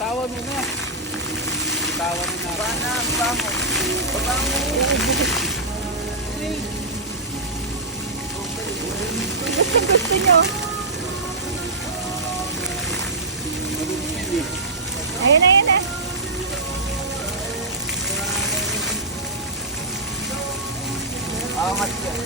Tawa mo na. Tawa mo na. Bango. Gusto nyo. Ayun na. Angat yan.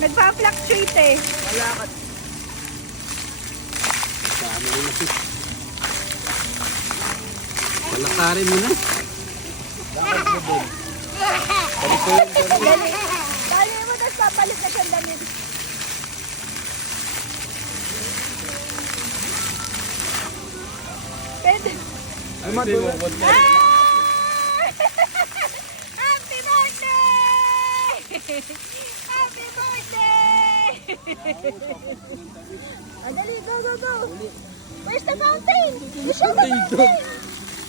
Nagpa-fluctuate eh. Malakad. Sama rin na siya. Palakarin mo na. Lakad mo doon. Dali mo, tapos papalit na siyang damit. Pwede. Dumadulog. Happy birthday! Happy birthday! Dali, go. Where's the fountain? You show the fountain!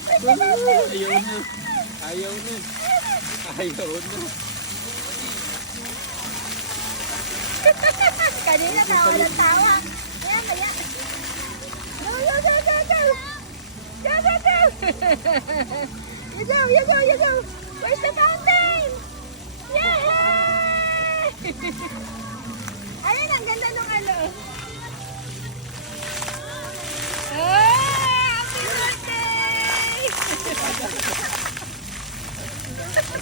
Where's the fountain? Ayaw na. Kanina tawa ng tawa. Maya. Go. You go. Where's the fountain? Yay! Ayun, ang ganda ng ano.